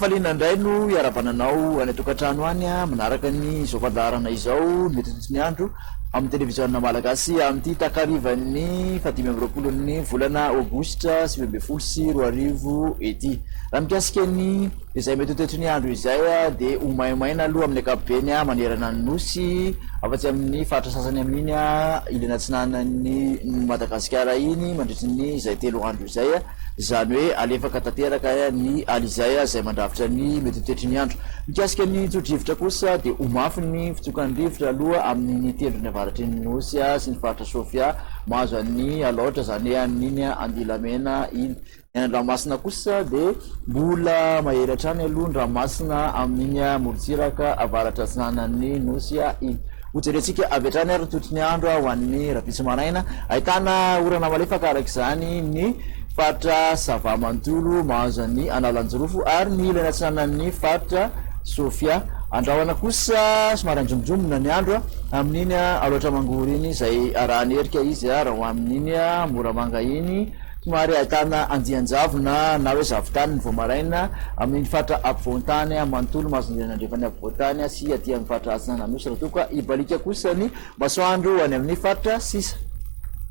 Hafaliana indray no iarabananao any tokantrano any manaraka ny izao fandaharana izao mety ny andro amin'ny televiziona malagasy amin'ity takarivany 2020 ny volana aogositra 2024 ety. Raha mikasika ny izay mety ho ny andro izay de omaimaina aloha amin'ny ankapobeny manerana ny nosy afa-tsy amin'ny faritra sasany amin'iny ilana atsinanany Madagasikara iny mandritra ny izay 3 andro izay, izany hoe alefaka tanteraka ny alizay izay mandrafitra ny mety ho ny andro. Mikasika ny tsodrivotra kosa de omafy ny fitokany rivotra aloha amin'ny tendrony avaratry ny nosy sy ny faritra Sofia mahazo an'ny alaotra zany amin'iny Andilamena iny. Ny Andranomasina kosa de mbola mahery hatrany aloha ny ranomasina amin'iny Morotsiraka avaratra atsinanan'ny nosy iny. Hojerentsika avy hatrany ary totony andro ho an'ny rapitsy maraina, ahitana orana malefaka araka izany ny faritra Savamantolo mahazo ny Analanjirofo ary ny ilana atsinanan'ny faritra Sofia. Andrahoana kosa somary anjomjomona ny andro amin'iny aloatra mangory iny izay arahany herika izy raha ho amin'iny Moramanga iny. Somary ahitana andianjavona na hoe zavitany ny voamaraina amin'ny faritra ampovoantany manontolo mahazo ny andrefany ampovoantany sy aty amin'ny faritra atsinanan'ny nosy raha toka ibalika kosa ny masoandro any amin'ny faritra sisa.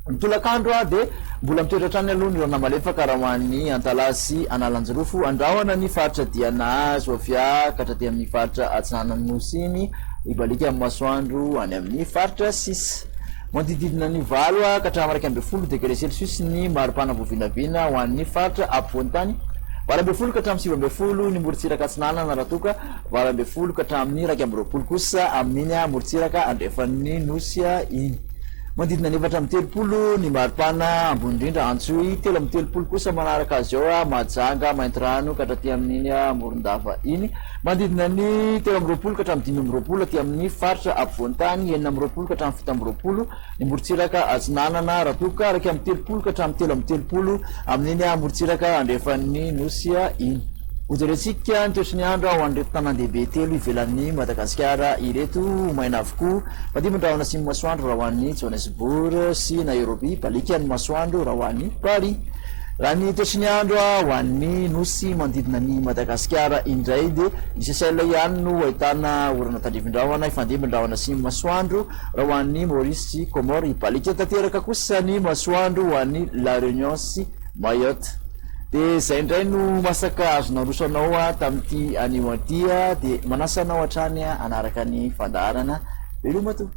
Mitolakandro de mbola mitoetra hatrany aloha ny rano malefaka raha ho an'ny Antalasy Analanjirofo. Andrahoana ny faritra Diana Sofia ka hatraty amin'ny faritra atsinanan'ny nosy iny ibalika amin'ny masoandro any amin'ny faritra sisa. Manodididina ny valo ka hatramin'ny 20 degré Celsius ny maripana voavinavina ho an'ny faritra ampovoantany, 20 ka hatramin'ny 20 ny Morotsiraka atsinanana raha toka, 20 ka hatramin'ny 20 kosa amin'iny Morotsiraka andrefan'ny nosy iny. Manodidina ny 430 ny maripana ambony indrindra Antsoy, 330 kosa manaraka azy ao Mahajanga, Maintirano ka hatraty amin'iny Morondava iny. Manodidina ny 13 ka hatramin'ny 5 aty amin'ny faritra ampovoantany, 9 ka hatramin'ny 17 ny Morotsiraka atsinanana raha toka, araka amin'ny 30 ka hatramin'ny 13 amin'iny Morotsiraka andrefan'ny nosy iny. Hojerentsika ny toetrany andro ho an'ireto tanan-dehibe telo ivelan'ny Madagasikara ireto maina avokoa. Fa mandrahona simy masoandro raha ho an'ny Johannesburg sy Nairobi, balika ny masoandro raha ho an'ny Paris. Raha ny toetrany andro ho an'ny nosy manodidina ny Madagasikara indray de isesela ihany no ahitana orana tandrivindrahona ifandimbandrahona simy masoandro raha ho an'ny Maurice sy Comore, balika tanteraka kosa ny masoandro ho an'ny La Réunion sy Mayotte. De zay indray no masaka azo narosanao tamin'ity anio aty de manasanao hatrany anaraka ny fandaharana veloma to.